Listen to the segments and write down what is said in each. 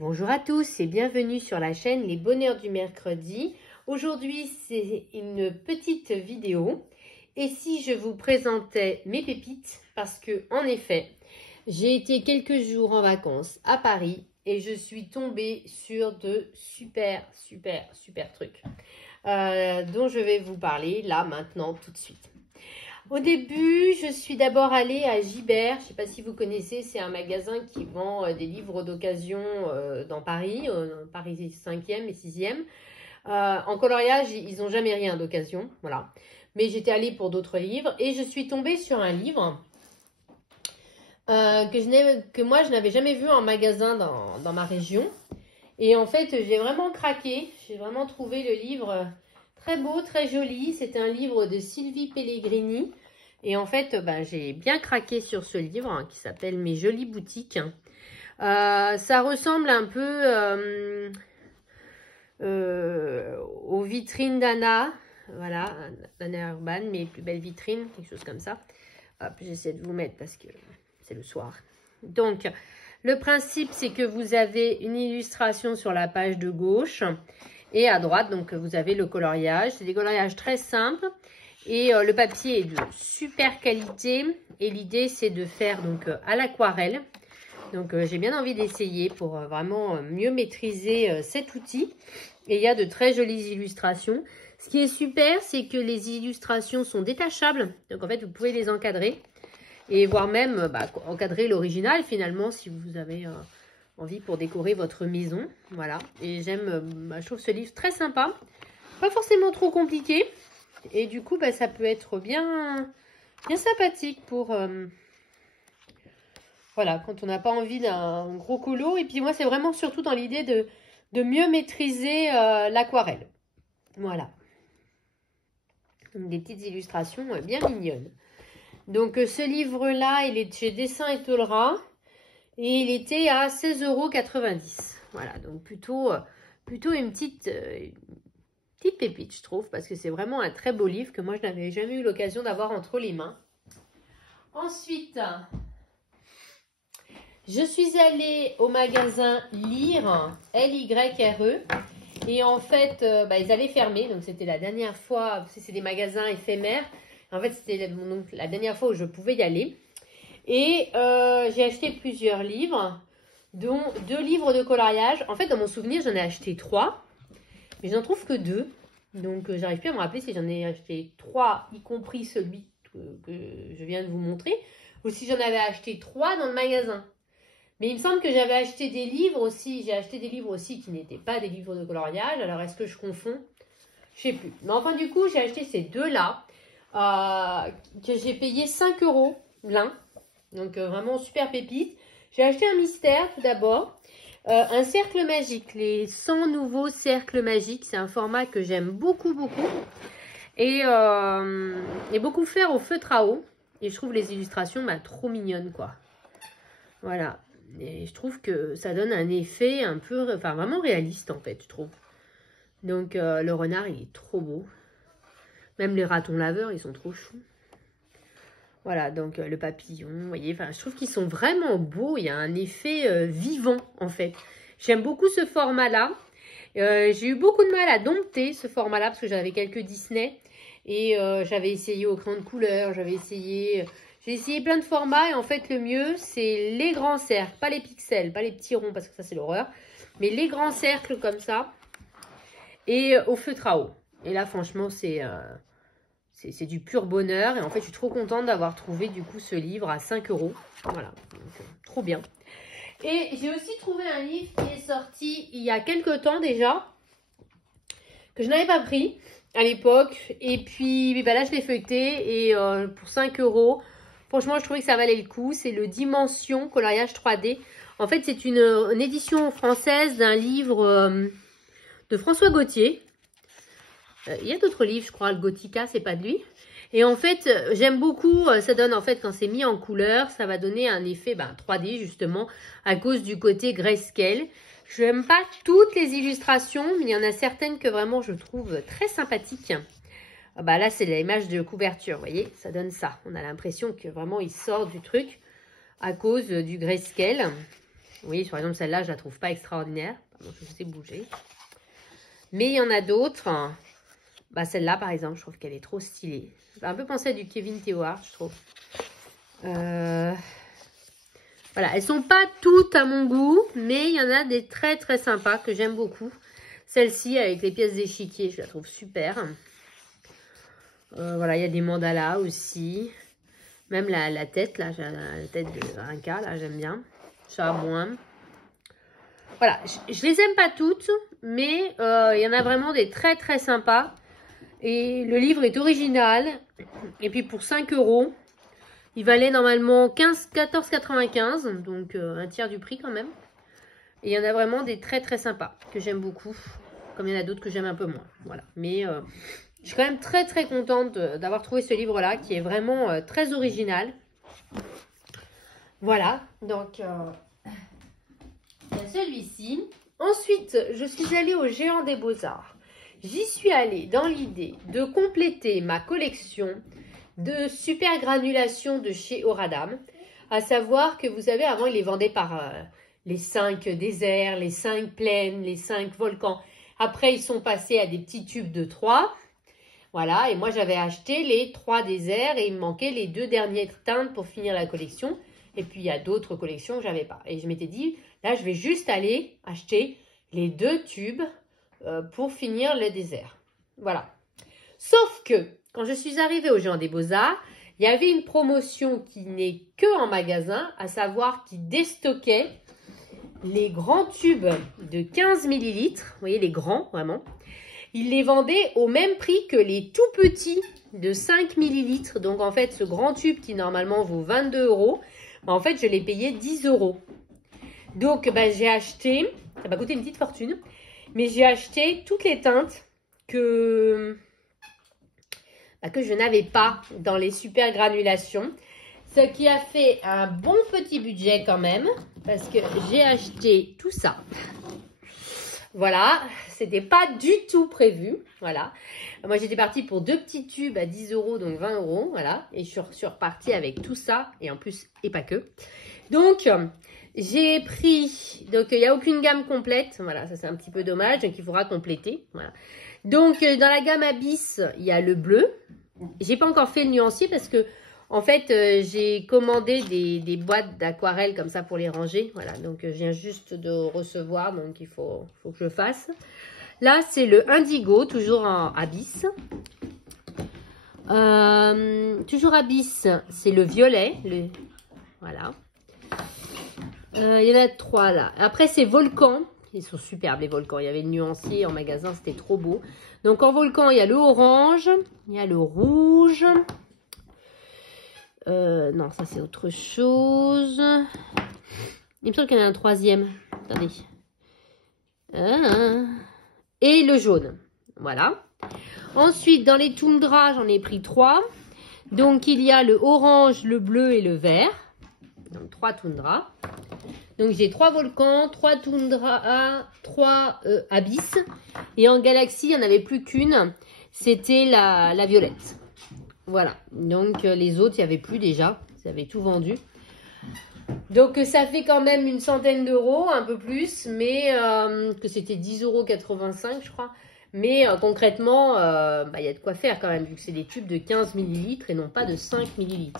Bonjour à tous et bienvenue sur la chaîne Les Bonheurs du Mercredi. Aujourd'hui, c'est une petite vidéo. Et si je vous présentais mes pépites, parce que en effet, j'ai été quelques jours en vacances à Paris et je suis tombée sur de super trucs dont je vais vous parler là, maintenant, tout de suite. Au début, je suis d'abord allée à Gibert. Je ne sais pas si vous connaissez, c'est un magasin qui vend des livres d'occasion dans Paris, Paris 5e et 6e. En coloriage, ils n'ont jamais rien d'occasion, voilà. Mais j'étais allée pour d'autres livres et je suis tombée sur un livre que moi, je n'avais jamais vu en magasin dans ma région. Et en fait, j'ai vraiment craqué. J'ai vraiment trouvé le livre très beau, très joli. C'était un livre de Sylvie Pellegrini. Et en fait, j'ai bien craqué sur ce livre qui s'appelle Mes jolies boutiques. Ça ressemble un peu aux vitrines d'Anna. Voilà, Anna Urban, mes plus belles vitrines, quelque chose comme ça. Hop, j'essaie de vous mettre parce que c'est le soir. Donc, le principe, c'est que vous avez une illustration sur la page de gauche. Et à droite, donc, vous avez le coloriage. C'est des coloriages très simples. Et le papier est de super qualité. Et l'idée, c'est de faire donc à l'aquarelle. Donc, j'ai bien envie d'essayer pour vraiment mieux maîtriser cet outil. Et il y a de très jolies illustrations. Ce qui est super, c'est que les illustrations sont détachables. Donc, en fait, vous pouvez les encadrer. Et voire même encadrer l'original, finalement, si vous avez envie pour décorer votre maison. Voilà. Et j'aime, je trouve ce livre très sympa. Pas forcément trop compliqué. Et du coup, ça peut être bien sympathique pour... voilà, quand on n'a pas envie d'un gros colo. Et puis moi, c'est vraiment surtout dans l'idée de mieux maîtriser l'aquarelle. Voilà. Donc, des petites illustrations bien mignonnes. Donc, ce livre-là, il est chez Dessin et Tolera. Et il était à 16,90 €. Voilà, donc plutôt une petite pépite, je trouve. Parce que c'est vraiment un très beau livre que moi, je n'avais jamais eu l'occasion d'avoir entre les mains. Ensuite, je suis allée au magasin Lire, L-Y-R-E. Et en fait, ils allaient fermer. Donc, c'était la dernière fois. C'est des magasins éphémères. En fait, c'était la dernière fois où je pouvais y aller. Et j'ai acheté plusieurs livres, dont 2 livres de coloriage. En fait, dans mon souvenir, j'en ai acheté 3. Mais je n'en trouve que 2. Donc, j'arrive plus à me rappeler si j'en ai acheté 3, y compris celui que je viens de vous montrer. Ou si j'en avais acheté 3 dans le magasin. Mais il me semble que j'avais acheté des livres aussi. J'ai acheté des livres aussi qui n'étaient pas des livres de coloriage. Alors, est-ce que je confonds? Je ne sais plus. Mais enfin, du coup, j'ai acheté ces 2-là. Que j'ai payé 5 € l'un. Donc, vraiment super pépite. J'ai acheté un mystère tout d'abord. Un cercle magique. Les 100 nouveaux cercles magiques. C'est un format que j'aime beaucoup. Et beaucoup faire au feutre à eau. Et je trouve les illustrations trop mignonnes, quoi. Voilà. Et je trouve que ça donne un effet un peu... Enfin, vraiment réaliste, en fait, je trouve. Donc, le renard, il est trop beau. Même les ratons laveurs, ils sont trop choux. Voilà, donc le papillon, vous voyez, je trouve qu'ils sont vraiment beaux. Il y a un effet vivant, en fait. J'aime beaucoup ce format-là. J'ai eu beaucoup de mal à dompter ce format-là parce que j'avais quelques Disney. Et j'avais essayé au crayon de couleur, j'ai essayé plein de formats. Et en fait, le mieux, c'est les grands cercles, pas les pixels, pas les petits ronds parce que ça, c'est l'horreur. Mais les grands cercles comme ça. Et au feutre à eau. Et là, franchement, c'est du pur bonheur. Et en fait, je suis trop contente d'avoir trouvé du coup ce livre à 5 €. Voilà, donc, trop bien. Et j'ai aussi trouvé un livre qui est sorti il y a quelques temps déjà, que je n'avais pas pris à l'époque. Et puis là, je l'ai feuilleté et pour 5 €, franchement, je trouvais que ça valait le coup. C'est le Dimension coloriage 3D. En fait, c'est une édition française d'un livre de François Gauthier. Il y a d'autres livres, je crois, le Gothica, c'est pas de lui. Et en fait, j'aime beaucoup, ça donne en fait, quand c'est mis en couleur, ça va donner un effet 3D justement, à cause du côté grayscale. Je n'aime pas toutes les illustrations, mais il y en a certaines que vraiment je trouve très sympathiques. Là, c'est l'image de couverture, vous voyez, ça donne ça. On a l'impression que vraiment il sort du truc à cause du grayscale. Oui, par exemple, celle-là, je la trouve pas extraordinaire. Pardon, je vous ai bougé. Mais il y en a d'autres. Bah, celle-là, par exemple, je trouve qu'elle est trop stylée. Ça fait un peu penser à du Kevin Théoard, je trouve. Voilà, elles sont pas toutes à mon goût, mais il y en a des très très sympas que j'aime beaucoup. Celle-ci, avec les pièces d'échiquier, je la trouve super. Voilà, il y a des mandalas aussi. Même la tête, là, la tête de Rinka, là, j'aime bien. Ça, moins. Voilà, je les aime pas toutes, mais il y en a vraiment des très très sympas. Et le livre est original. Et puis pour 5 €, il valait normalement 14,95 €, donc un tiers du prix quand même. Et il y en a vraiment des très très sympas que j'aime beaucoup, comme il y en a d'autres que j'aime un peu moins. Voilà, mais je suis quand même très très contente d'avoir trouvé ce livre-là qui est vraiment très original. Voilà, donc il y a celui-ci. Ensuite, je suis allée au Géant des Beaux-Arts. J'y suis allée dans l'idée de compléter ma collection de super granulation de chez Oradam. À savoir que vous savez, avant, ils les vendaient par les 5 déserts, les 5 plaines, les 5 volcans. Après, ils sont passés à des petits tubes de 3. Voilà, et moi, j'avais acheté les 3 déserts et il me manquait les 2 dernières teintes pour finir la collection. Et puis, il y a d'autres collections que je n'avais pas. Et je m'étais dit, là, je vais juste aller acheter les 2 tubes pour finir le désert. Voilà. Sauf que, quand je suis arrivée au Géant des Beaux-Arts, il y avait une promotion qui n'est que en magasin, à savoir qui déstockait les grands tubes de 15 ml. Vous voyez, les grands, vraiment. Ils les vendaient au même prix que les tout petits de 5 ml. Donc, en fait, ce grand tube qui, normalement, vaut 22 €, en fait, je l'ai payé 10 €. Donc, ben, j'ai acheté, ça m'a coûté une petite fortune, mais j'ai acheté toutes les teintes que je n'avais pas dans les super granulations. Ce qui a fait un bon petit budget quand même, parce que j'ai acheté tout ça. Voilà, c'était pas du tout prévu. Voilà, moi j'étais partie pour 2 petits tubes à 10 €, donc 20 €. Voilà, et je suis repartie avec tout ça, et en plus, et pas que. Donc, j'ai pris, donc il n'y a aucune gamme complète. Voilà, ça c'est un petit peu dommage, donc il faudra compléter. Voilà. Donc, dans la gamme Abyss, il y a le bleu. J'ai pas encore fait le nuancier parce que, en fait, j'ai commandé des boîtes d'aquarelle comme ça pour les ranger. Voilà, donc je viens juste de recevoir, donc il faut que je fasse. Là, c'est le indigo, toujours en Abyss. Toujours Abyss, c'est le violet. Voilà. Il y en a 3 là. Après, c'est volcan. Ils sont superbes les volcans. Il y avait le nuancier en magasin, c'était trop beau. Donc en volcan, il y a le orange, il y a le rouge. Non, ça c'est autre chose. Il me semble qu'il y en a un 3e. Attendez. Et le jaune. Voilà. Ensuite, dans les toundras, j'en ai pris 3. Donc il y a le orange, le bleu et le vert. Donc 3 toundras. Donc, j'ai 3 volcans, 3 toundras, 3 abysses. Et en galaxie, il n'y en avait plus qu'une. C'était la violette. Voilà. Donc, les autres, il n'y avait plus déjà. Ils avaient tout vendu. Donc, ça fait quand même une centaine d'euros, un peu plus. Mais que c'était 10,85 €, je crois. Mais concrètement, y a de quoi faire quand même, vu que c'est des tubes de 15 ml et non pas de 5 ml.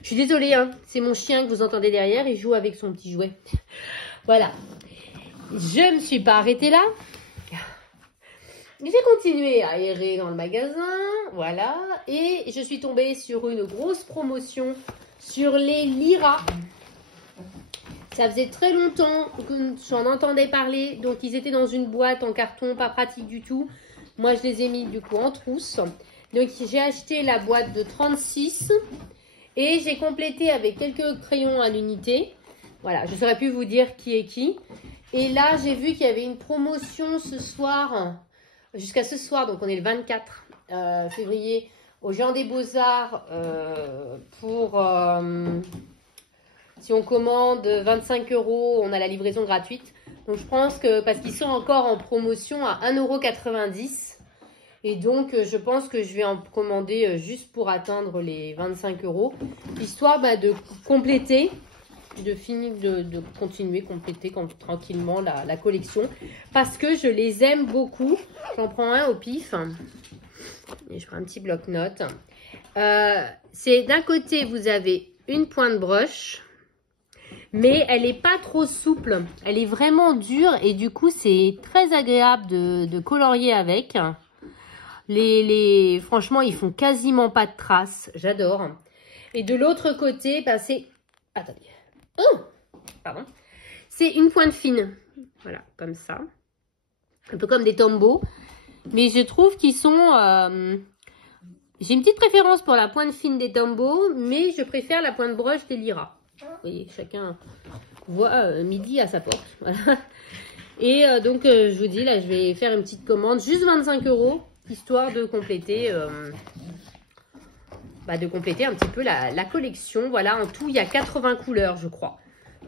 Je suis désolée, hein, c'est mon chien que vous entendez derrière, il joue avec son petit jouet. Voilà. Je ne me suis pas arrêtée là. J'ai continué à errer dans le magasin, voilà. Et je suis tombée sur une grosse promotion sur les Lyra. Ça faisait très longtemps que j'en entendais parler. Donc, ils étaient dans une boîte en carton, pas pratique du tout. Moi, je les ai mis du coup en trousse. Donc, j'ai acheté la boîte de 36. Et j'ai complété avec quelques crayons à l'unité. Voilà, je ne saurais plus vous dire qui est qui. Et là, j'ai vu qu'il y avait une promotion ce soir. Jusqu'à ce soir, donc on est le 24 février. Au Géant des Beaux-Arts pour... si on commande 25 €, on a la livraison gratuite. Donc je pense que, parce qu'ils sont encore en promotion à 1,90 €. Et donc je pense que je vais en commander juste pour atteindre les 25 €. Histoire de compléter de continuer, compléter tranquillement la collection. Parce que je les aime beaucoup. J'en prends un au pif. Et je prends un petit bloc-notes. C'est d'un côté, vous avez une pointe broche. Mais elle n'est pas trop souple. Elle est vraiment dure. Et du coup, c'est très agréable de colorier avec. Franchement, ils font quasiment pas de traces. J'adore. Et de l'autre côté, bah, c'est... Attendez. Oh, pardon. C'est une pointe fine. Voilà, comme ça. Un peu comme des Tombow. Mais je trouve qu'ils sont... J'ai une petite préférence pour la pointe fine des Tombow, mais je préfère la pointe broche des Lyra. Vous voyez, chacun voit midi à sa porte. Voilà. Et donc, je vous dis, là, je vais faire une petite commande. Juste 25 €, histoire de compléter... de compléter un petit peu la collection. Voilà, en tout, il y a 80 couleurs, je crois.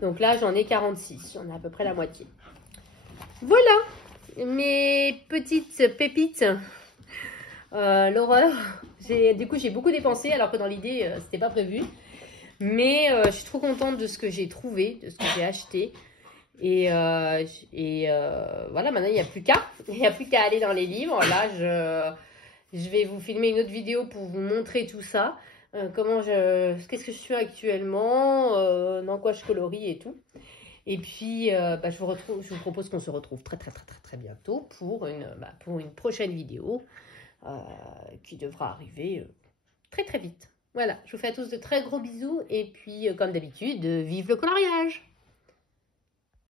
Donc là, j'en ai 46. J'en ai à peu près la moitié. Voilà, mes petites pépites. L'horreur. Du coup, j'ai beaucoup dépensé, alors que dans l'idée, c'était pas prévu. Mais je suis trop contente de ce que j'ai trouvé, de ce que j'ai acheté. Et voilà, maintenant, il n'y a plus qu'à. Il n'y a plus qu'à aller dans les livres. Là, je vais vous filmer une autre vidéo pour vous montrer tout ça. Qu'est-ce que je fais actuellement, dans quoi je colorie et tout. Et puis, je vous propose qu'on se retrouve très bientôt pour une prochaine vidéo qui devra arriver très vite. Voilà, je vous fais à tous de très gros bisous. Et puis, comme d'habitude, vive le coloriage!